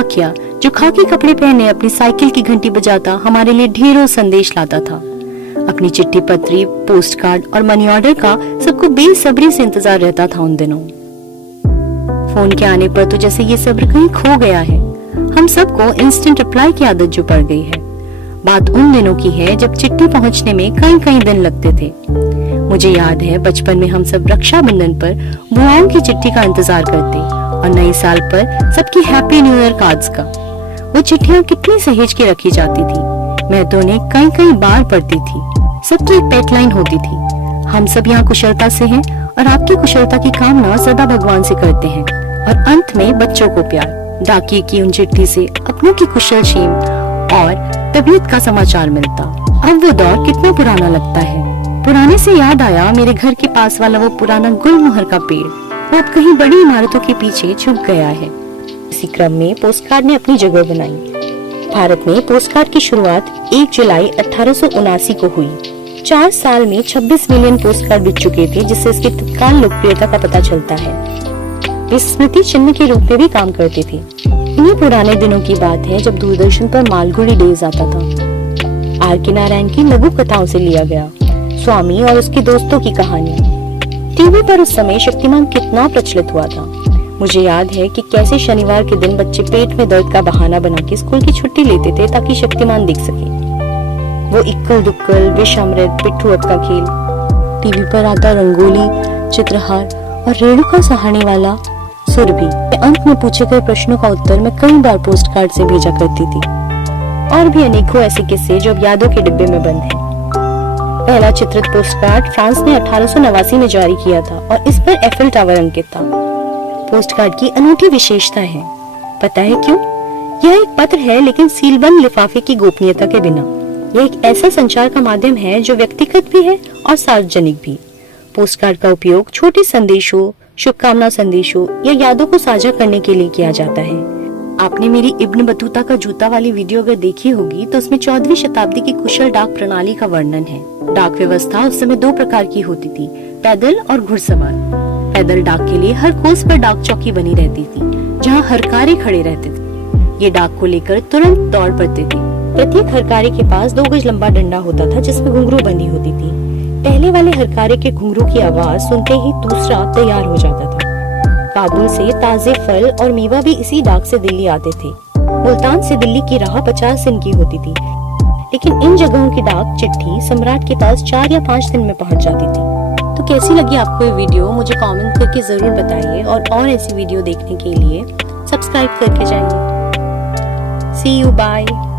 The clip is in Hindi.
डाकिया जो खाकी कपड़े पहने अपनी साइकिल की घंटी बजाता हमारे लिए ढेरों संदेश लाता था। अपनी चिट्ठी पत्री, पोस्ट कार्ड और मनी ऑर्डर का सबको बेसब्री से इंतजार रहता था उन दिनों। फोन के आने पर तो जैसे ये सब्र कहीं खो गया है। हम सबको इंस्टेंट रिप्लाई की आदत जो पड़ गई है। बात उन दिनों की है जब चिट्ठी पहुंचने में कई कई दिन लगते थे। मुझे याद है बचपन में हम सब रक्षाबंधन पर बुआओं की चिट्ठी का इंतजार करते और नए साल पर सबकी हैप्पी न्यू ईयर कार्ड्स का। वो चिट्ठियां कितनी सहेज के रखी जाती थी। मैं तो उन्हें कई कई बार पढ़ती थी। सबकी एक पेटलाइन होती थी, हम सब यहाँ कुशलता से हैं और आपकी कुशलता की कामना सदा भगवान से करते हैं। और अंत में बच्चों को प्यार। डाकिये की उन चिट्ठी से अपनों की कुशल क्षेम और तबीयत का समाचार मिलता। अब वो दौर कितना पुराना लगता है। पुराने से याद आया मेरे घर के पास वाला वो पुराना गुलमोहर का पेड़। वो अब कहीं बड़ी इमारतों के पीछे छुप गया है। इसी क्रम में पोस्टकार्ड ने अपनी जगह बनाई। भारत में पोस्टकार्ड की शुरुआत 1 जुलाई 1879 को हुई। 4 साल में 26 मिलियन पोस्टकार्ड बिक चुके थे, जिससे इसकी तत्काल लोकप्रियता का पता चलता है। वे स्मृति चिन्ह के रूप में भी काम करते थे। इन्हीं पुराने दिनों की बात है जब दूरदर्शन पर मालगुड़ी डेज आता था। R.K. नारायण की लघु कथाओं से लिया गया स्वामी और उसके दोस्तों की कहानी। टीवी पर उस समय शक्तिमान कितना प्रचलित हुआ था। मुझे याद है कि कैसे शनिवार के दिन बच्चे पेट में दर्द का बहाना बना के स्कूल की छुट्टी लेते थे ताकि शक्तिमान देख सके। वो इक्कल दुक्कल, विषामृत, पिट्ठू का खेल, टीवी पर आता रंगोली, चित्रहार और रेणुका सहारने वाला सुरभि। अंत में पूछे गए प्रश्नों का उत्तर मैं कई बार पोस्ट कार्ड से भेजा करती थी। और भी अनेकों ऐसे किस्से जो अब यादों के डिब्बे में बंद हैं। पहला चित्रित पोस्ट कार्ड फ्रांस ने 1889 में जारी किया था और इस पर एफिल टावर अंकित था। पोस्ट कार्ड की अनूठी विशेषता है, पता है क्यों? यह एक पत्र है लेकिन सीलबंद लिफाफे की गोपनीयता के बिना। यह एक ऐसा संचार का माध्यम है जो व्यक्तिगत भी है और सार्वजनिक भी। पोस्ट कार्ड का उपयोग छोटे संदेशों, शुभकामना संदेशों या यादों को साझा करने के लिए किया जाता है। आपने मेरी इब्न बतूता का जूता वाली वीडियो अगर देखी होगी तो उसमें 14वीं शताब्दी की कुशल डाक प्रणाली का वर्णन है। डाक व्यवस्था उस समय 2 प्रकार की होती थी, पैदल और घुड़सवार। पैदल डाक के लिए हर कोस पर डाक चौकी बनी रहती थी जहाँ हरकारे खड़े रहते थे। ये डाक को लेकर तुरंत दौड़ पड़ते थे। प्रत्येक हरकारे के पास 2 गज लंबा डंडा होता था जिसमें घुंघरू बंधी होती थी। पहले वाले हरकारे के घुंघरू की आवाज सुनते ही दूसरा तैयार हो जाता था। काबुल से ताजे फल और मेवा भी इसी डाक से दिल्ली आते थे। मुल्तान से दिल्ली की राह 50 दिन की होती थी, लेकिन इन जगहों की डाक चिट्ठी सम्राट के पास 4 या 5 दिन में पहुंच जाती थी। तो कैसी लगी आपको ये वीडियो मुझे कमेंट करके जरूर बताइए और ऐसी वीडियो देखने के लिए सब्सक्राइब करके जाइए। See you, bye.